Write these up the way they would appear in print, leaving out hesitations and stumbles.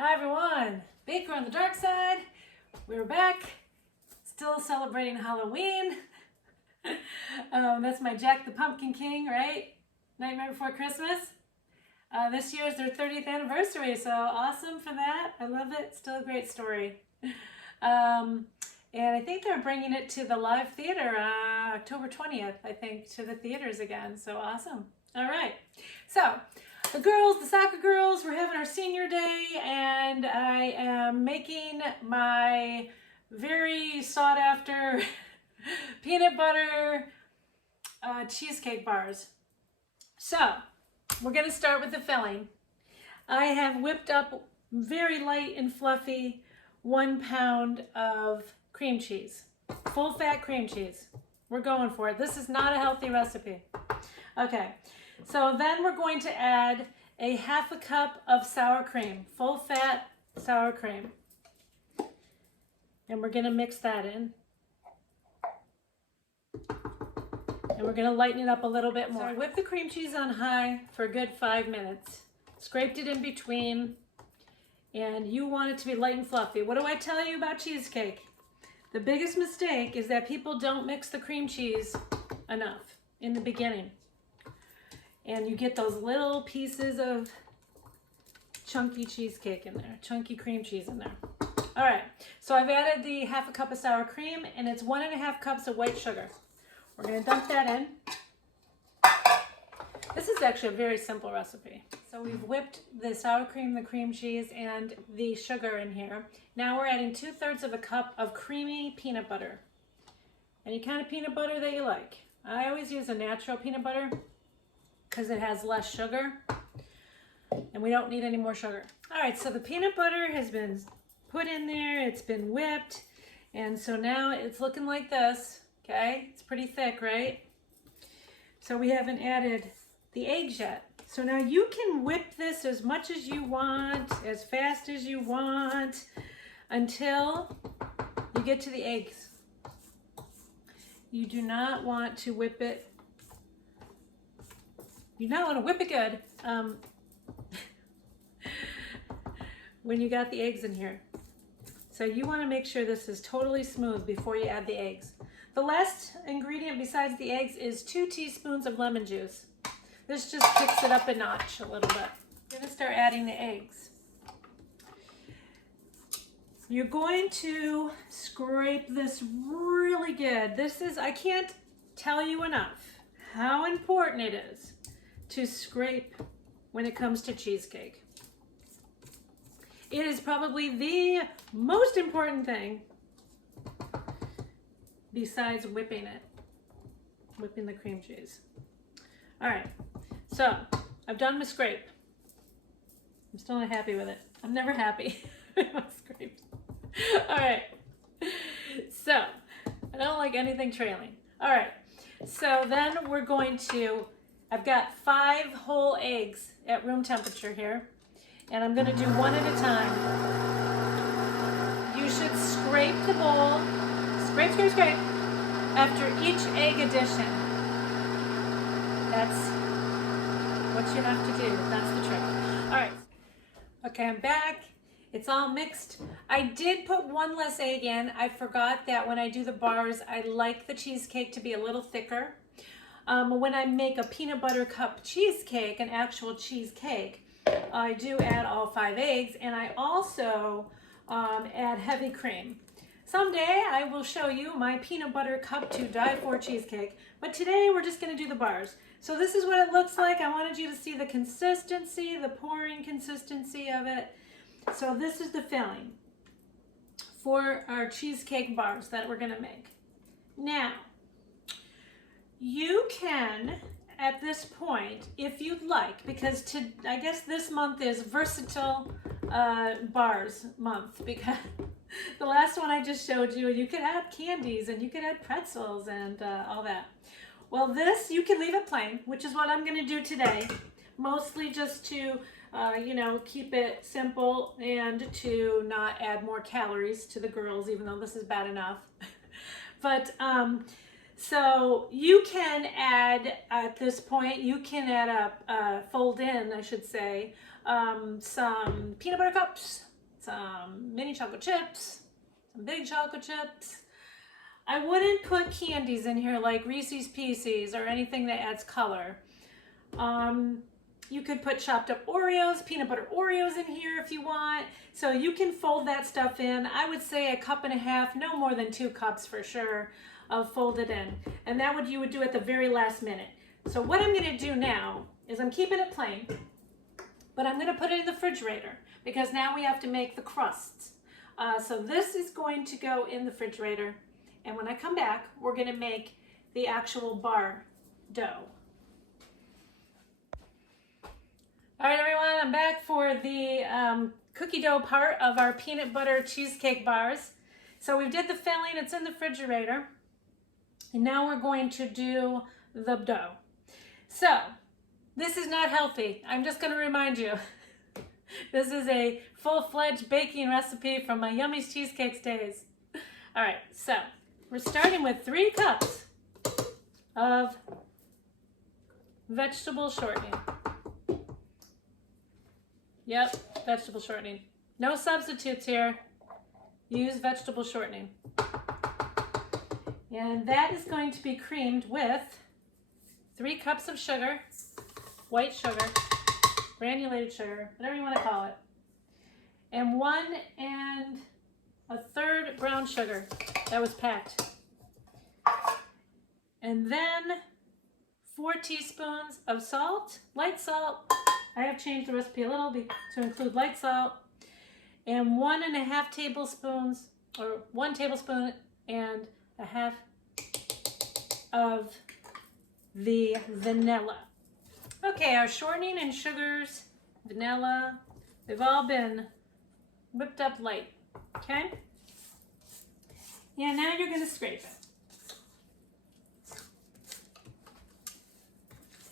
Hi everyone, Baker on the dark side. We're back, still celebrating Halloween. That's my Jack the Pumpkin King, right? Nightmare Before Christmas. This year is their 30th anniversary, so awesome for that. I love it, still a great story. And I think they're bringing it to the live theater October 20th, I think, to the theaters again, so awesome. All right, so the girls, the soccer girls, we're having our senior day, and I am making my very sought after peanut butter cheesecake bars. So we're gonna start with the filling. I have whipped up very light and fluffy 1 pound of cream cheese, full fat cream cheese. We're going for it. This is not a healthy recipe. Okay. So then we're going to add a ½ cup of sour cream, full fat sour cream. And we're gonna mix that in. And we're gonna lighten it up a little bit more. So I whipped the cream cheese on high for a good 5 minutes. Scraped it in between. And you want it to be light and fluffy. What do I tell you about cheesecake? The biggest mistake is that people don't mix the cream cheese enough in the beginning. And you get those little pieces of chunky cheesecake in there, chunky cream cheese in there. All right, so I've added the ½ cup of sour cream, and it's 1½ cups of white sugar. We're gonna dump that in. This is actually a very simple recipe. So we've whipped the sour cream, the cream cheese, and the sugar in here. Now we're adding 2/3 of a cup of creamy peanut butter. Any kind of peanut butter that you like. I always use a natural peanut butter, because it has less sugar, and we don't need any more sugar. All right, so the peanut butter has been put in there, it's been whipped, and so now it's looking like this, okay? It's pretty thick, right? So we haven't added the eggs yet. So now you can whip this as much as you want, as fast as you want, until you get to the eggs. You do not want to whip it. You don't want to whip it good when you got the eggs in here. So you want to make sure this is totally smooth before you add the eggs. The last ingredient besides the eggs is 2 teaspoons of lemon juice. This just kicks it up a notch a little bit. I'm going to start adding the eggs. You're going to scrape this really good. This is, I can't tell you enough how important it is to scrape when it comes to cheesecake. It is probably the most important thing besides whipping it, whipping the cream cheese. All right, so I've done my scrape. I'm still not happy with it. I'm never happy with my scrapes. All right, so I don't like anything trailing. All right, so then we're going to, I've got 5 whole eggs at room temperature here, and I'm gonna do one at a time. You should scrape the bowl, scrape, scrape, scrape, after each egg addition. That's what you have to do, that's the trick. All right, okay, I'm back. It's all mixed. I did put 1 less egg in. I forgot that when I do the bars, I like the cheesecake to be a little thicker. When I make a peanut butter cup cheesecake, an actual cheesecake, I do add all 5 eggs, and I also add heavy cream. Someday I will show you my peanut butter cup to die for cheesecake, but today we're just gonna do the bars. So this is what it looks like. I wanted you to see the consistency, the pouring consistency of it. So this is the filling for our cheesecake bars that we're gonna make. Now, you can, at this point, if you'd like, because I guess this month is versatile bars month, because the last one I just showed you, you could add candies and you could add pretzels and all that. Well, this, you can leave it plain, which is what I'm gonna do today, mostly just to you know, keep it simple and to not add more calories to the girls, even though this is bad enough. But so you can add, at this point, you can add fold in, I should say, some peanut butter cups, some mini chocolate chips, some big chocolate chips. I wouldn't put candies in here like Reese's Pieces or anything that adds color. You could put chopped up Oreos, peanut butter Oreos in here if you want. So you can fold that stuff in. I would say 1.5 cups, no more than 2 cups for sure, of folded in. And that you would do at the very last minute. So what I'm gonna do now is I'm keeping it plain, but I'm gonna put it in the refrigerator because now we have to make the crusts. So this is going to go in the refrigerator. And when I come back, we're gonna make the actual bar dough. All right, everyone, I'm back for the cookie dough part of our peanut butter cheesecake bars. So we did the filling, it's in the refrigerator. And now we're going to do the dough. So this is not healthy. I'm just gonna remind you. This is a full-fledged baking recipe from my Yummies Cheesecakes days. All right, so we're starting with 3 cups of vegetable shortening. Yep, vegetable shortening. No substitutes here. Use vegetable shortening. And that is going to be creamed with 3 cups of sugar, white sugar, granulated sugar, whatever you want to call it, and 1 1/3 brown sugar that was packed. And then 4 teaspoons of salt, light salt. I have changed the recipe a little to include light salt, and 1.5 tablespoons, or 1 tablespoon and a half of the vanilla. Okay, our shortening and sugars, vanilla, they've all been whipped up light, okay? Yeah, now you're gonna scrape it.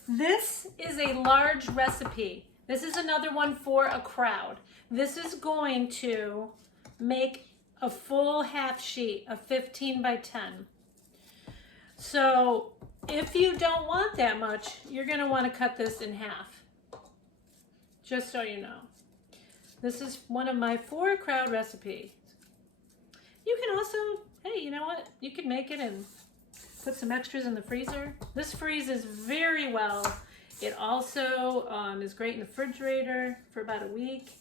This is a large recipe. This is another one for a crowd. This is going to make a full half sheet of 15 by 10. So if you don't want that much, you're gonna wanna cut this in half. Just so you know. This is one of my 4 crowd recipes. You can also, hey, you know what? You can make it and put some extras in the freezer. This freezes very well. It also is great in the refrigerator for about a week.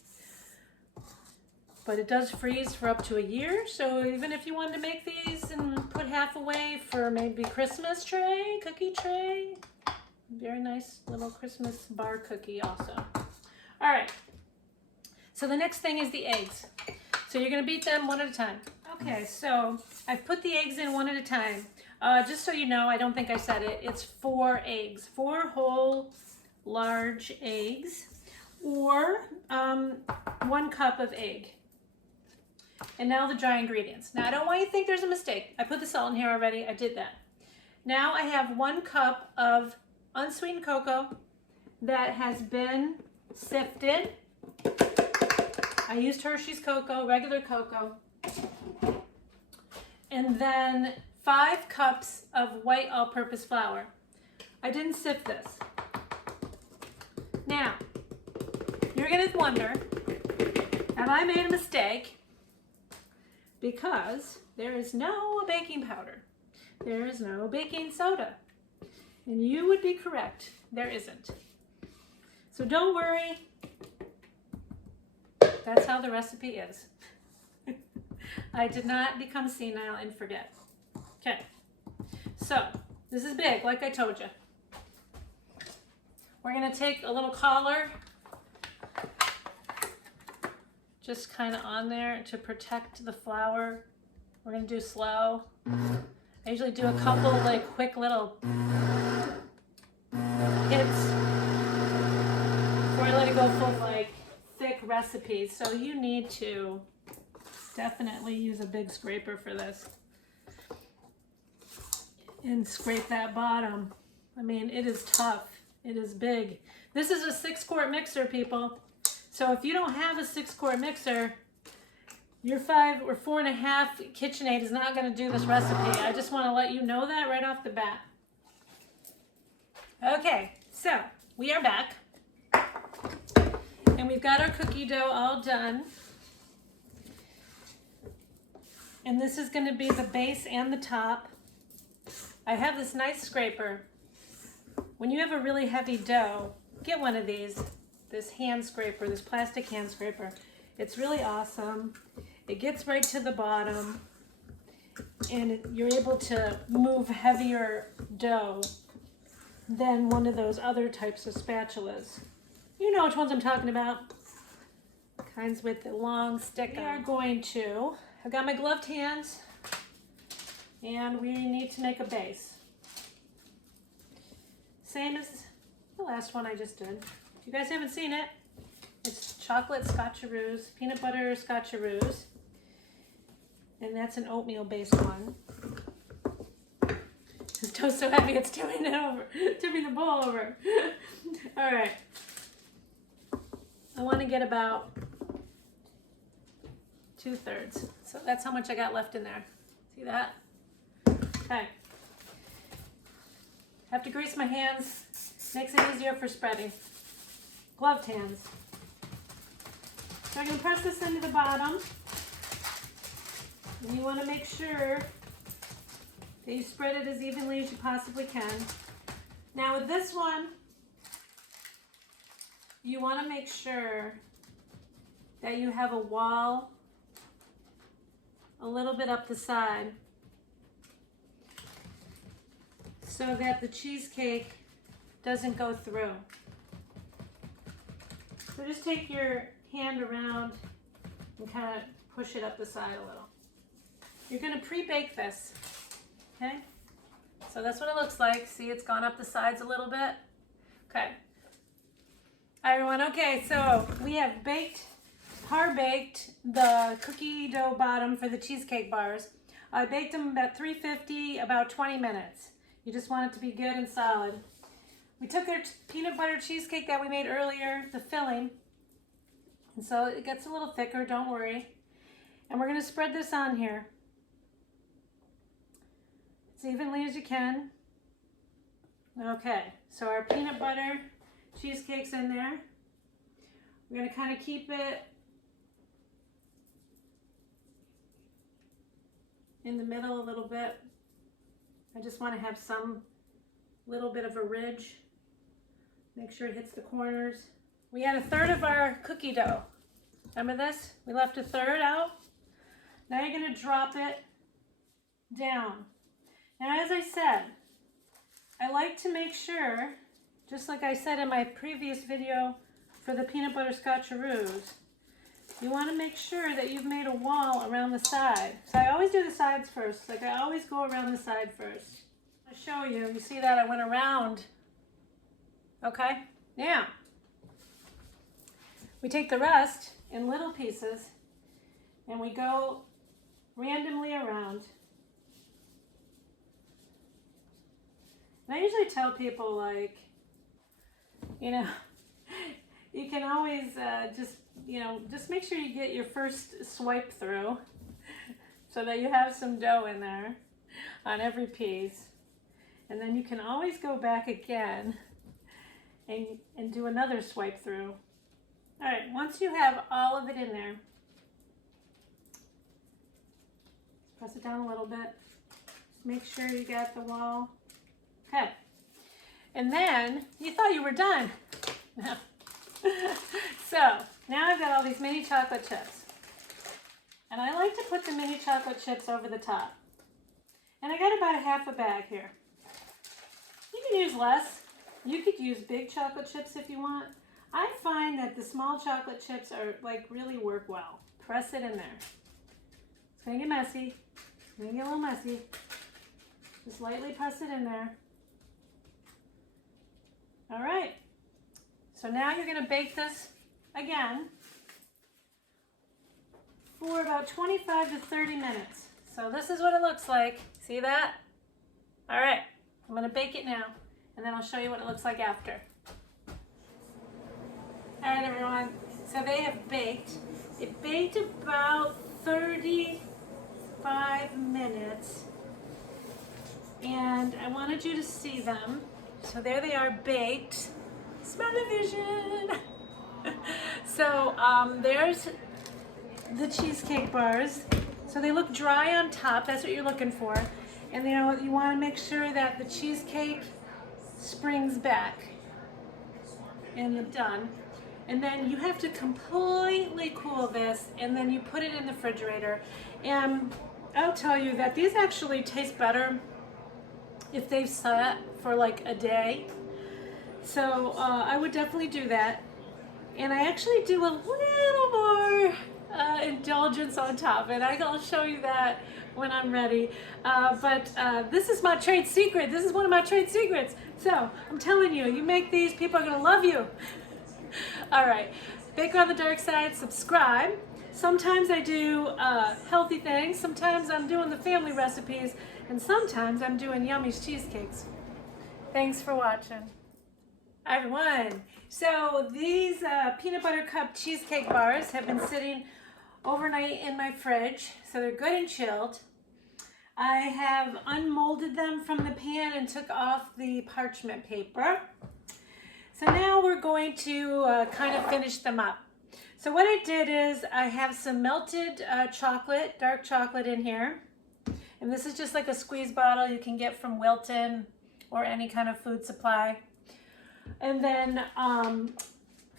But it does freeze for up to a year. So even if you wanted to make these and put half away for maybe Christmas tray, cookie tray, very nice little Christmas bar cookie also. All right. So the next thing is the eggs. So you're gonna beat them one at a time. Okay, so I've put the eggs in one at a time. Just so you know, I don't think I said it, it's 4 eggs, 4 whole large eggs, or 1 cup of egg. And now the dry ingredients. Now I don't want you to think there's a mistake. I put the salt in here already, I did that. Now I have 1 cup of unsweetened cocoa that has been sifted. I used Hershey's cocoa, regular cocoa. And then 5 cups of white all-purpose flour. I didn't sift this. Now, you're gonna wonder, have I made a mistake? Because there is no baking powder. There is no baking soda. And you would be correct, there isn't. So don't worry, that's how the recipe is. I did not become senile and forget. Okay, so this is big, like I told you. We're gonna take a little collar, just kind of on there to protect the flour. We're gonna do slow. I usually do a couple like quick little hits before I let it go full like thick recipes. So you need to definitely use a big scraper for this. And scrape that bottom. I mean, it is tough. It is big. This is a 6-quart mixer, people. So if you don't have a 6-quart mixer, your 5 or 4.5 KitchenAid is not going to do this recipe. I just want to let you know that right off the bat. Okay, so we are back. And we've got our cookie dough all done. And this is going to be the base and the top. I have this nice scraper. When you have a really heavy dough, get one of these. This hand scraper, this plastic hand scraper. It's really awesome. It gets right to the bottom, and you're able to move heavier dough than one of those other types of spatulas. You know which ones I'm talking about. Kinds with the long stick. We are going to, I've got my gloved hands, and we need to make a base. Same as the last one I just did. If you guys haven't seen it, it's chocolate scotcheroos, peanut butter scotcheroos, and that's an oatmeal based one. This dough's so heavy it's tipping it over, tipping the bowl over. All right. I want to get about 2/3. So that's how much I got left in there. See that? Okay. Have to grease my hands. Makes it easier for spreading. Gloved hands. So I'm going to press this into the bottom. And you want to make sure that you spread it as evenly as you possibly can. Now with this one, you want to make sure that you have a wall a little bit up the side so that the cheesecake doesn't go through. So just take your hand around and kind of push it up the side a little. You're going to pre-bake this, okay? So that's what it looks like. See, it's gone up the sides a little bit. Okay. Hi everyone. Okay, so we have par-baked the cookie dough bottom for the cheesecake bars. I baked them about 350, about 20 minutes. You just want it to be good and solid. We took their peanut butter cheesecake that we made earlier, the filling, and so it gets a little thicker, don't worry. And we're going to spread this on here as evenly as you can. Okay, so our peanut butter cheesecake's in there. We're going to kind of keep it in the middle a little bit. I just want to have some little bit of a ridge. Make sure it hits the corners. We had 1/3 of our cookie dough. Remember this? We left 1/3 out. Now you're going to drop it down. Now, as I said, I like to make sure, just like I said in my previous video for the peanut butter scotcheroos, you want to make sure that you've made a wall around the side. So I always do the sides first. Like I always go around the side first. I'll show you. You see that I went around. Okay? Now, we take the rest in little pieces and we go randomly around. And I usually tell people, like, you know, you can always just make sure you get your first swipe through so that you have some dough in there on every piece. And then you can always go back again and do another swipe through. All right, once you have all of it in there, press it down a little bit. Just make sure you got the wall. Okay. And then you thought you were done. So now I've got all these mini chocolate chips. And I like to put the mini chocolate chips over the top. And I got about 1/2 bag here. You can use less. You could use big chocolate chips if you want. I find that the small chocolate chips are really work well. Press it in there. It's gonna get messy. It's gonna get a little messy. Just lightly press it in there. All right. So now you're gonna bake this again for about 25 to 30 minutes. So this is what it looks like. See that? All right, I'm gonna bake it now, and then I'll show you what it looks like after. All right, everyone, so they have baked. It baked about 35 minutes, and I wanted you to see them. So there they are baked. Smell-o-vision. So there's the cheesecake bars. So they look dry on top, that's what you're looking for. And you know, you want to make sure that the cheesecake springs back and done. And then you have to completely cool this, and then you put it in the refrigerator. And I'll tell you that these actually taste better if they've sat for like a day. So I would definitely do that. And I actually do a little more indulgence on top, and I'll show you that when I'm ready. But this is my trade secret. This is one of my trade secrets. So I'm telling you, you make these, people are gonna love you. All right, Baker on the Dark Side, subscribe. Sometimes I do healthy things, sometimes I'm doing the family recipes, and sometimes I'm doing Yummies cheesecakes. Thanks for watching. Hi everyone. So these peanut butter cup cheesecake bars have been sitting overnight in my fridge, so they're good and chilled. I have unmolded them from the pan and took off the parchment paper. So now we're going to kind of finish them up. So what I did is I have some melted chocolate, dark chocolate in here. And this is just like a squeeze bottle you can get from Wilton or any kind of food supply. And then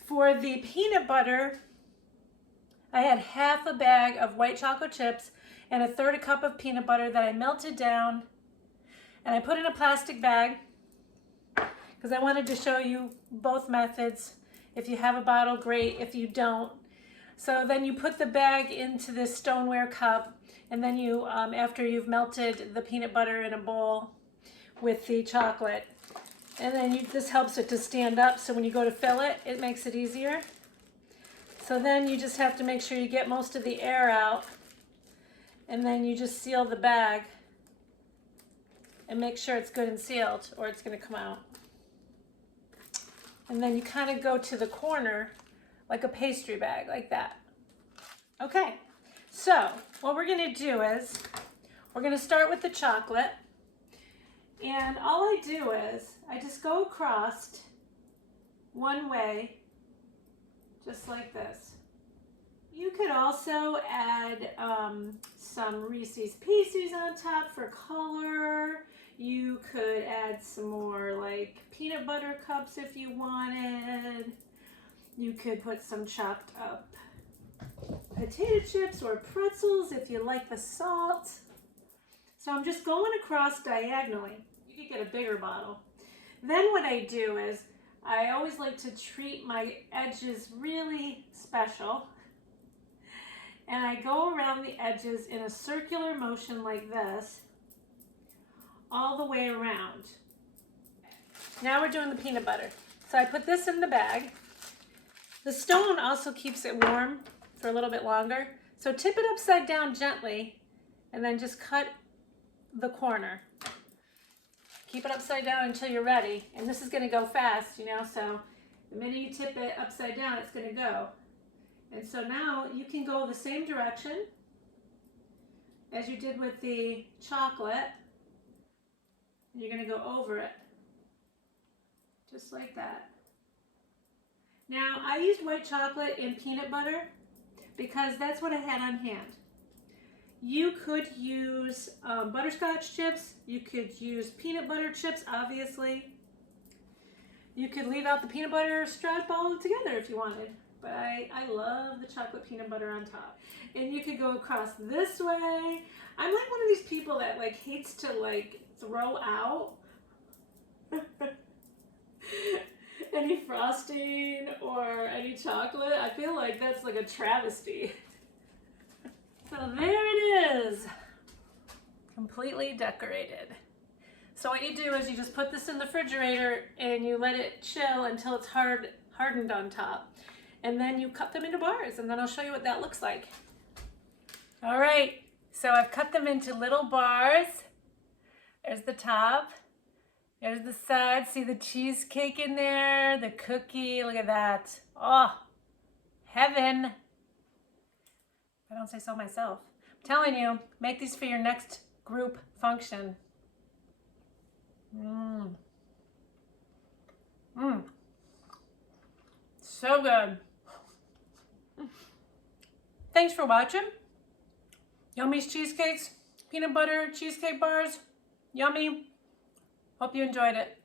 for the peanut butter, I had half a bag of white chocolate chips and a third a cup of peanut butter that I melted down. And I put in a plastic bag, because I wanted to show you both methods. If you have a bottle, great. If you don't. So then you put the bag into this stoneware cup, and then you, after you've melted the peanut butter in a bowl with the chocolate, and then this helps it to stand up, so when you go to fill it, it makes it easier. So then you just have to make sure you get most of the air out, and then you just seal the bag and make sure it's good and sealed, or it's going to come out. And then you kind of go to the corner like a pastry bag, like that. Okay, so what we're going to do is we're going to start with the chocolate. And all I do is I just go across one way, just like this. You could also add some Reese's Pieces on top for color. You could add some more like peanut butter cups if you wanted. You could put some chopped up potato chips or pretzels if you like the salt. So I'm just going across diagonally. You could get a bigger bottle. Then what I do is I always like to treat my edges really special. And I go around the edges in a circular motion like this, all the way around. Now we're doing the peanut butter. So I put this in the bag. The stone also keeps it warm for a little bit longer. So tip it upside down gently and then just cut the corner. Keep it upside down until you're ready. And this is gonna go fast, you know, so the minute you tip it upside down, it's gonna go. And so now you can go the same direction as you did with the chocolate. You're going to go over it, just like that. Now, I used white chocolate and peanut butter because that's what I had on hand. You could use butterscotch chips. You could use peanut butter chips, obviously. You could leave out the peanut butter stripe all together if you wanted. But I love the chocolate peanut butter on top. And you could go across this way. I'm like one of these people that like hates to like throw out any frosting or any chocolate. I feel like that's like a travesty. So there it is, completely decorated. So what you do is you just put this in the refrigerator and you let it chill until it's hardened on top. And then you cut them into bars, and then I'll show you what that looks like. All right, so I've cut them into little bars. There's the top, there's the side. See the cheesecake in there, the cookie, look at that. Oh, heaven. I don't say so myself. I'm telling you, make these for your next group function. So good. Thanks for watching. Yummies Cheesecakes, peanut butter cheesecake bars. Yummy. Hope you enjoyed it.